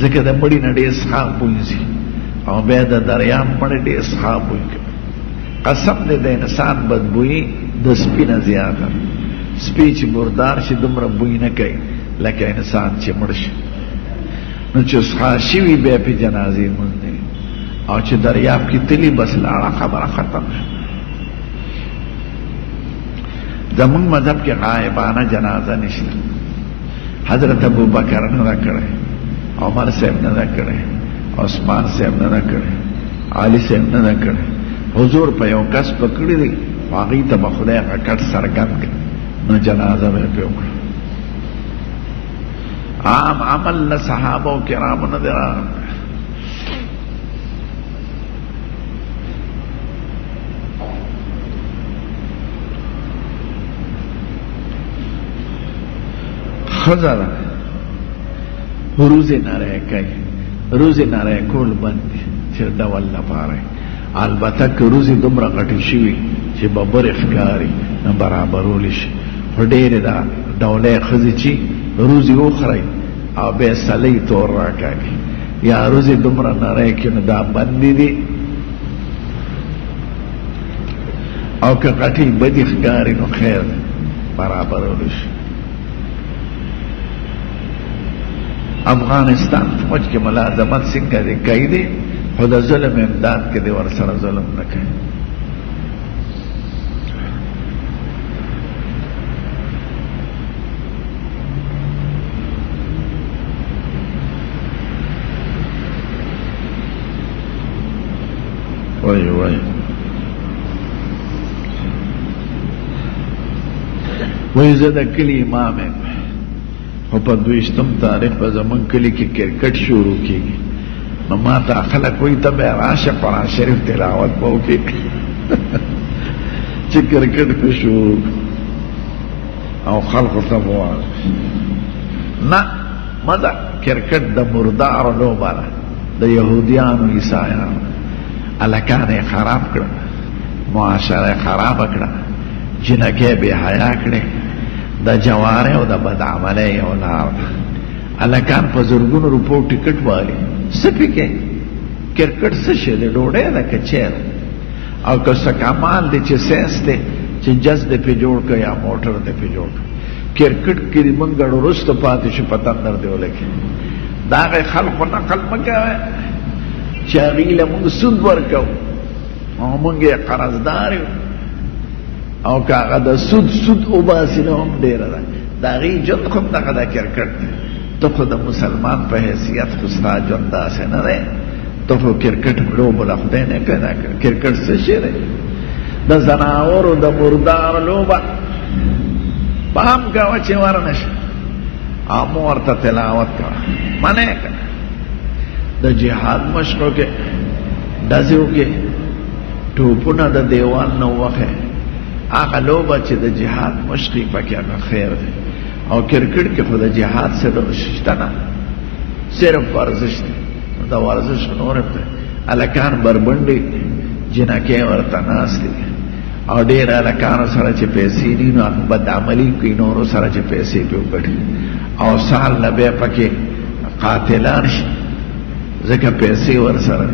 ځکه د مړي نه ډېر څښاک بوی ځي او بیا د دریاب مړی ډېر څښاک بوی کوي قسم دی د انسان بدبویي د سپي نه زیاته سپی چې مردار شي دومره بوی نه کوي لکه انسان چې مړ شي نو چې څښا شوي بیا پې جنازې لمونځ نه او چې دریاب کې تلي بس لاړه خبره ختم شوه زمونږ مذهب کې غایبانه جنازه نشته حضرت ابوبکر نه ده کړی عمر صاحب نه ده کړی عثمان صاحب نه ده کړی علي صاحب نه ده کړی حضور په یو کس پکړی دی هغوی ته به خدای هغه کټ څرګند کړي نو جنازه به پې وکړه عام عمل له صحابه کرامو نه دی راغلی ښځه ده روزې نری کوي روزې نری کول بند دي چې ډول لپاره البته که روزې دومره غټې شوي چې ببرې ښکاري نه برابرولی شي خو ډېرې ده ډولۍ ښځې چې روزې وخورئ او بیا سلی تور راکاږي یا روزې دومره نری کړي نو دا بندې دي او که غټې بدې ښکاري نو خیر برابرولی شي افغانستان فوج کې ملازمت څنګه دی کوي دی خو د ظلم امداد کې دی ورسره ظلم نه کوي وای وای وای زه د کلي امام یم خو په 22 تاریخ په زمونږ کلي کې کرکټ شروع کېږي نو ما ته خلک وایي ته به یې راشه قرآن شریف تلاوت به وکړې چې کرکټ خو شروع او خلقو ته به ووایي نه مزه کرکټ د مردارو لوبه ده د یهودیانو عیسایانو هلکان یې خراب کړه معاشره یې خرابه کړه جنکۍ بې حیا کړې د جوارې او د بدعملۍ یو لار ده هلکان په زرګونو روپو ټکټ والي څه پکې کرکټ څه شی دی ډوډۍ ده که چای ده او که څه کمال دی چې سینس دی چې جز دی پې جوړ کړه یا موټر دی پې جوړ کړه کرکټ کې د موږ ګډ وروسته پاتې شو په تندر دی ولګي د هغې خلقو نقل مه کوئ چې هغوی له موږ سود ورکوو او موږ یې قرضدار یو او که هغه د سود وباسي نو هم ډېره ده د هغې ژوند خو هم دغه د کرکټ دی ته خو د مسلمان په حیثیت خو ستا ژوند داسې نه دی ته خو کرکټ لوبه له خدای نه پیدا کړ کرکټ څه شی دی د زناورو د مردارو لوبه پام کوه چې ورنه شي او مو ورته تلاوت کوه منع کړه د جهاد مشقو کې ډزې وکړې ټوپونه د دیوال نه ووهې هغه لوبه چې د جهاد مشقي پکې هغه خیر دی او کرکټ کې خو د جهاد څه شته نه صرف ورزش دی د ورزش نور هم دی هلکان بربنډې جنکۍ ورته ناست دي او ډېر هلکانو سره چې پیسې دي نو هغه بدعملي کوي نورو سره چې پیسې پې وګټي او سال نه بیا پکې قاتلان شي ځکه پیسې ورسره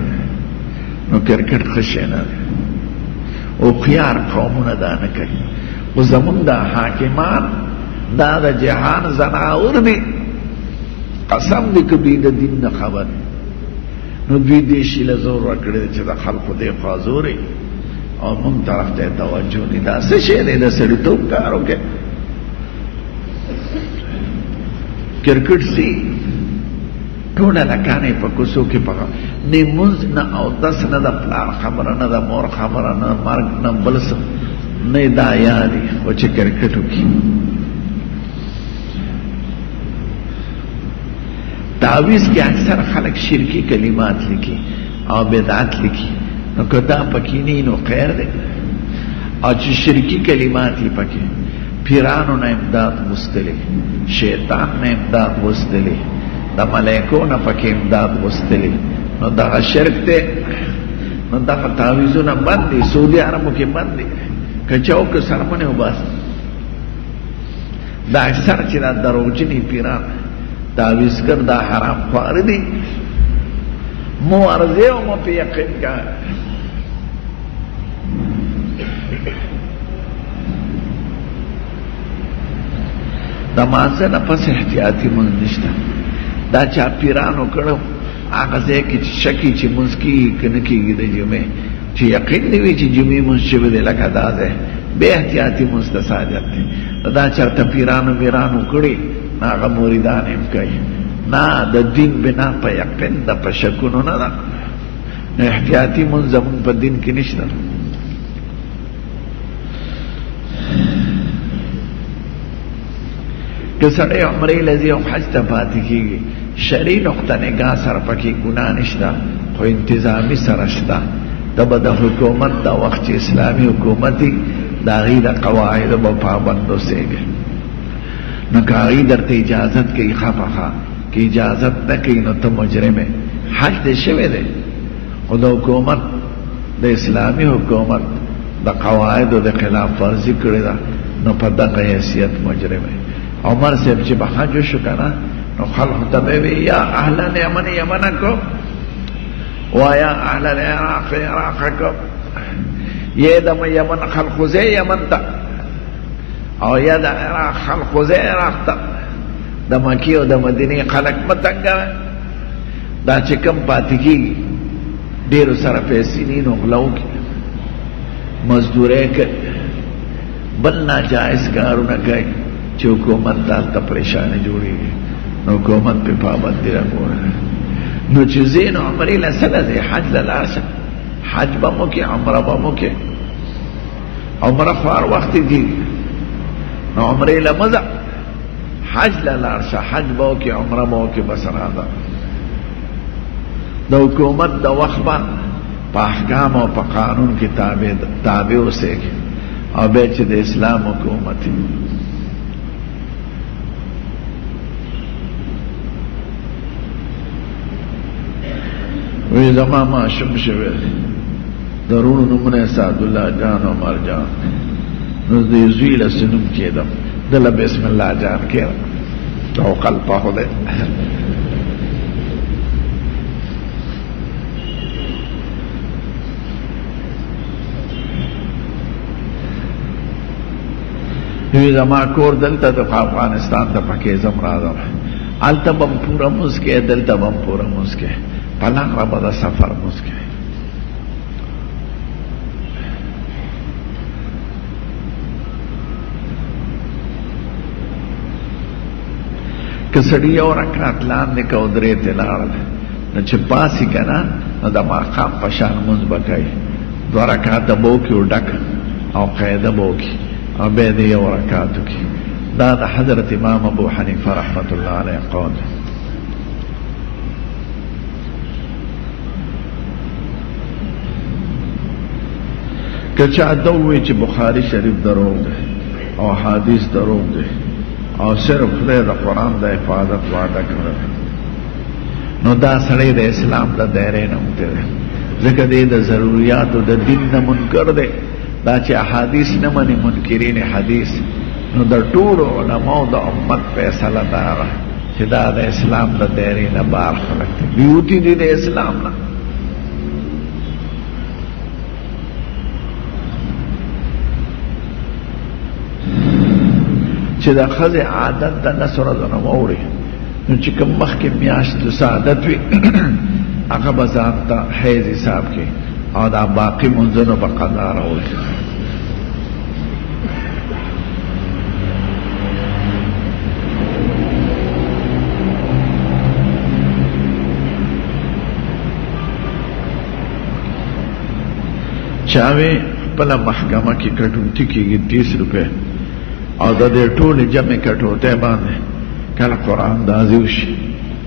نو کرکټ ښه شی نه دی هوښیار قومونه دا نه کوي خو زمونږ دا حاکمان دا د جهان زناور دي قسم دی که دوی د دین نه خبر نو دوی دې شي له زور ورکړی دی چې د خلقو دې خوا زوري او مونږ طرف ته توجه دي دا څه شی دی د سړیتوب کار وکړې کرکټ سي ټوله لکانې په کوڅو کې پکا نه منځ نه او دس نه د پلار خبره نه د مور خبره نه مرګ نه بل څه نه دا یادي او چې کرکټ وکړي تعویذ کې اکثر خلک شرکی کلمات لیکي او بدعت لیکي نو کدا پکې نه نو خیر دی او چې شرکی کلمات یې پکې پیرانو نه امداد مستلی شیطان نه امداد مستلی د ملائکو نه پکې امداد مستلی نو دا شرک دی نو دا تعویذونه بند دي سعودي عربو کې بند دي کچاو که سرمنه وباس دا اکثر چې دا دروغجنی پیران تعویذګر دا حرام خوار دي مو ارزه او مو په یقین کا دا مانسه نه پس احتیاطي مونږ نشته دا چا پیرانو کړو هغه ځای کې شکی چې مونږ کې کنه کېږي د جمعې چې یقین دی وی چې جمعې مونږ شوه دی لکه دا ده به احتیاطي مستساجت دی دا چرته پیرانو میرانو کړی هغه مریدان هم کوي نه د دین بنا په یقین د په شکونو نه ده احتیاطي مونږ زمون په دین کې نشته که سړی عمرې لذي او حج ته پاتې کېږي شرعي نقطه نگاه سره پکې ګناه نشته خو انتظامي سره شته ته به د حکومت د وخت چې اسلامي حکومت وي د هغې د قواعدو به پابند اوسېږي نو که هغې درته اجازت کوي خفخه که اجازت نه کوي نو ته مجرم حج دې شوی دی خو د حکومت د اسلامي حکومت د قواعدو د خلاف ورزي کړې ده نو په دغه حیثیت مجرم عمر صاحب چې به حج وشو که نه نو خلقو ته به وي یا اهل الیمن یمنکم ویا اهل العراق عراقکم یا د یمن خلقو ځای یمن ته او یا د عراق خلقو ځای عراق ته د مکې او د مدینې خلک مه تنګوه دا چې کم پاتې کېږي ډېرو سره پیسې نه نو غلا وکړي مزدورۍ کوي بل ناجایز کارونه کوي چې حکومت دالته پریشانې جوړېږي نو حکومت پې پابندي راغوړه نو چې ځې نو عمرې له څه له ځې حج له لاړ شه حج به مو کې عمره به مو کې عمره خو هر وخت کېږي نو عمرې له مه ځه حج له لاړ شه حج به وکړې عمره به وکړې بس راځه د حکومت د وخت به په احکام او په قانون کې تابع اوسېږي او بیا چې د اسلام حکومت وی زما ماشوم شوی دی د وروڼو نومونه سعدالله جان او عمر جان نو د زوی له څه نوم کېدم ده له بسم الله جان کېدم او قلبه خدای وی زما کور دلته د افغانستان ته پکې زم راځم هلته به م پوره مونځ کې دلته به م پوره مونځ کې په لغړه به د سفر مونځ کې که سړي یو رکعت لاندې که او درې ته لاړل نو چې پاسي که نه نو د ماښام په شان مونځ به کوي دوه رکعته به وکړي او ډک او قاعده به وکړي او بیا د یو رکعت وکړي دا د حضرت امام ابو حنیفه رحمت الله علیه قول که چا دا ووایي چې بخاري شریف دروغ دی او حدیث دروغ دی او صرف خدای د قرآن د حفاظت وعده کړی نو دا سړی د اسلام د دایرې نه وتی دی ځکه دی د ضروریاتو د دین نه منکر دی دا چې احادیث نه مني منکرین حدیث نو د ټولو علماو د امت فیصله دا وه چې دا د اسلام د دایرې نه بار خلک دي بیوتي دي د اسلام نه چې د ښځې عادت د نسو ورځو نه واوړي نو چې کوم مخکې میاشتو څه عادت وي هغه به ځان ته حیض حساب کړي او دا باقي منځونه به قضا راوړي چاوی پلا محکمه کی کټوتی کیږي 30 روپے او د دې ټول جمع کټوته باندې کله قرآن دازیو شي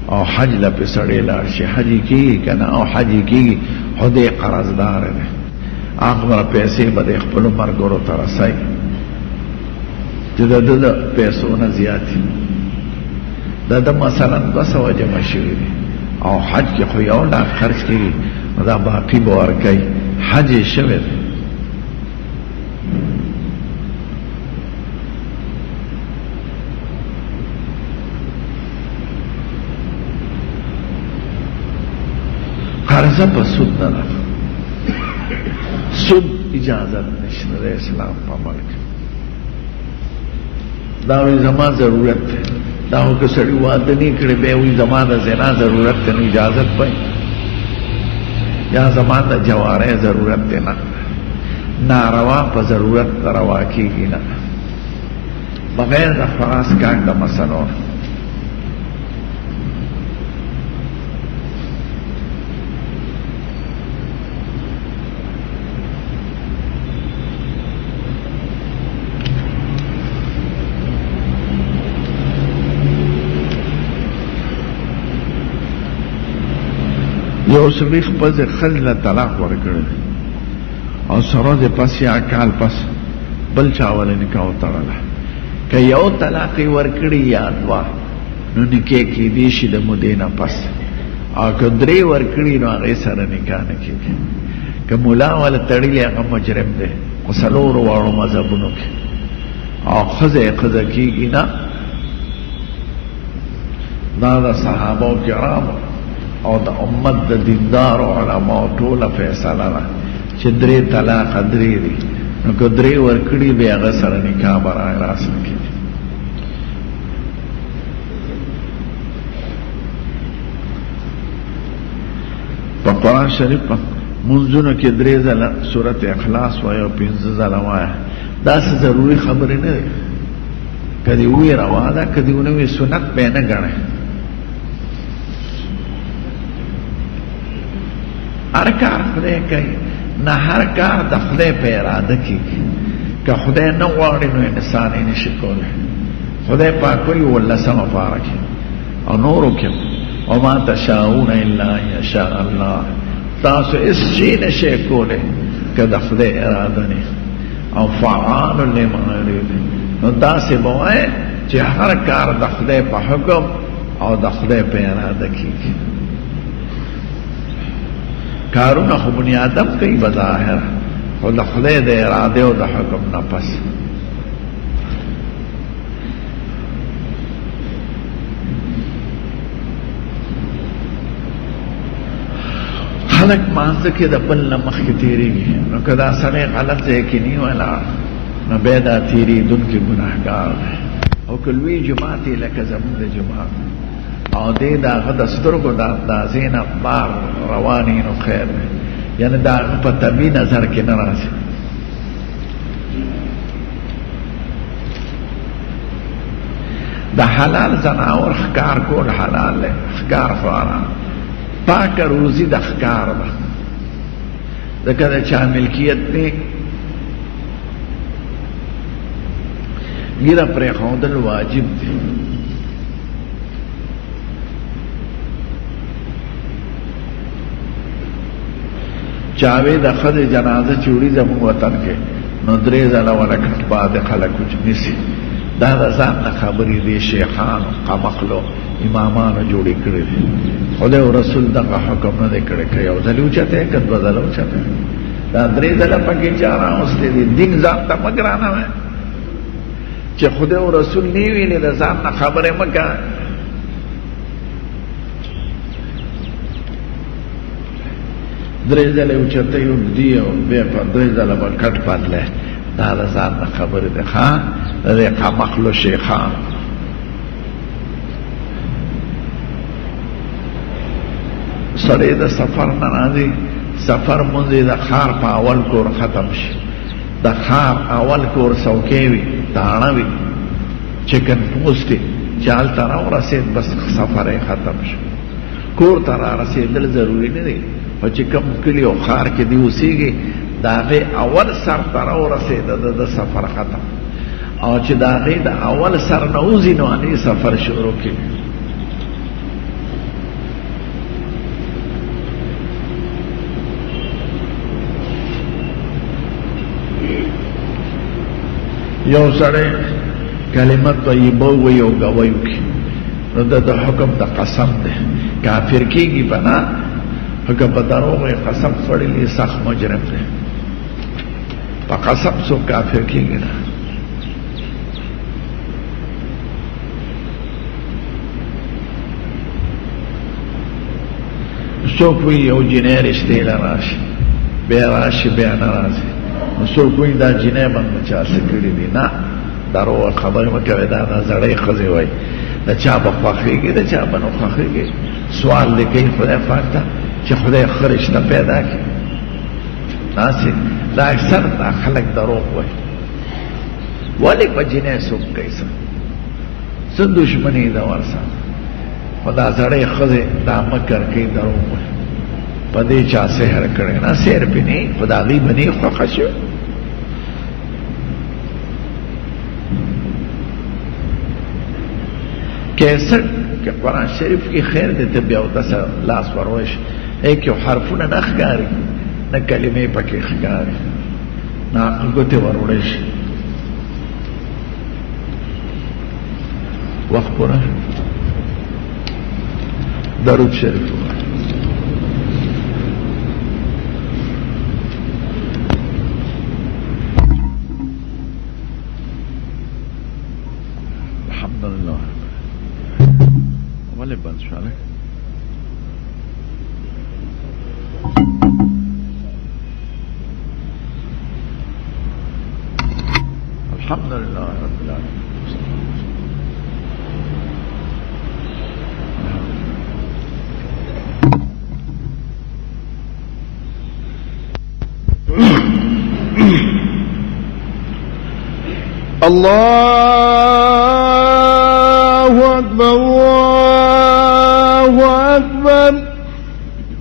او حج لپه سړی لاړ شي حج کیږي کنه او حج کیږي خدای قرضدار دی هغه پیسې به خپل مرګورو ته رسای چې د پیسو نه زیات دا مثلا 200 جمع شوي دي او حج کې خو یو لا خرج کیږي دا باقی به ورکوي حج یې شوی دی قرضه په سود نه ده سود اجازت نشته د اسلام په ملک دا وی زما ضرورت ده دا هو که سړی واده نه کړي به وی زما د زنا ضرورت ته اجازت پای یا زما د جواره ضرورت ده نه ناروا په ضرورت روا کیږي نه بغیر د خلاص کار د مسلو یو سړي خپل خځه طلاق ورکړ او سره د پس یا کال پس بل چاول نکاح وتړله که یو طلاق ورکړي یا دوا نو نکاح کې دي شي د مودې نه پس او که درې ورکړي نو هغه سره نکاح نه کېږي که مولا ول تړلی هغه مجرم دی خو څلورو واړو مذهبونو کې او ښځه کېږي نه دا د صحابه کرامو او د امت د دیندار علماء ټوله فیصله ده چې درې طلاق درې دي نو که درې ورکړي به هغه سره نکاح برای راست نه کېږي په قرآن شریف په منځونو کې درې ځله سورت اخلاص وایي او 15 ځله وایي داسې ضروري خبرې نه دي که دې ووایي روا ده که دې ونه ووایي سنت به نه ګڼئ هر کار خدای کوي نه هر کار د خدای په اراده کېږي که خدای نه غواړي نو انسان یې نشي کولی خدای پاک وایي 18 پاره کې او نورو کې وما تشاءون الا ان یشاء الله تاسو هېڅ شی نشئ کولی که د خدای اراده نه او فعال لما یرید نو داسې به وایي چې هر کار د خدای په حکم او د خدای په اراده کېږي کارونه خو بنی آدم کوي بظاهر خو د خدای د اراده او د حکم نه پس خلک مانځه کې د بل نه مخکې تېرېږي نو که دا سړی غلط ځای کې نه ولاړ نو بیا دا تېرېدونکی ګناهګار دی او که لوی جومات یې لکه زموږ د جومات او دې د هغه د سترګو د اندازې نه بار روانې نو خیر دی یعنې د هغه په طبي نظر کې نه راځي د حلال ځناور ښکار کول حلال دی ښکار خو حرام پاکه روزي د ښکار ده ځکه د چا ملکیت دی ګیره پرېښودل واجب دی چاوی د ښځې جنازه چې وړي زموږ وطن کې نو 3 ځله ولکټ باندې خلک نیسي دا د ځان نه خبرې دي شیخانو قمقلو امامانو جوړې کړې دي خدای او رسول دغه حکم نه دی کړی که یو ځل اوچتی که 2 ځله اوچتی دا 3 ځله پکې چا راوستی دي دین ځان ته مه ګرانوئ چې خدای او رسول نه ویلې د ځان نه خبرې مه کوه درې ځله اوچته یو دی او بیا په 3 ځله به کټ پاتلی دا د ځان نه خبرې دی ښه د دې قمقلو شیخان سړی د سفر نه راځي سفر مونځ د ښار په اول کور ختم شي د ښار اول کور څوکۍ وي تاڼه وي چکن پوسټ چې هلته راورسېد بس سفر یې ختم شو کور ته رارسېدل ضروري نه دی او چې کوم کلي او ښار کې دی اوسېږي داغه اول سر تر ورسید د سفر ختم او چې داغه د اول سر نوزی نو علی سفر شروع کی یو سره کلمه طیبه و یو غویو کی نو د حکم د قسم ده کافر کیږي بنا حکم په دروغ قسم خورلی سخت مجرم ده په قسم سو کافر کیږي نه څوک وی یو جنې رشته لراشي بیا راشي بیا نه راځي نو څوک وی دا جنې باندې چا سکړي دي نه دروغ خبره مکوي دا زړې خزي وای دا چا په خوخيږي دا چا په نو خوخيږي سوال لیکي خدای پاک ته چې خدای خرشته پیدا کړي ناسي دا اکثر دا خلق دروغ وای ولی په جنې څوک کیسه څه دښمنی دا ورسره خدا زړې خزه دا مکر کوي دروغ وای په دې چا سحر کړي نه سحر پني خدا غي بني خو خشو کیسر کہ قرآن شریف کی خیر دیتے بیاوتا سا لاس وروش ایک یو حرفونا نا خگاری نا کلمه پاکی خگاری نا گوتے وروش وقت پورا درود شریف الحمدللہ ولی بند شوالے الحمدللہ رب العالمين الله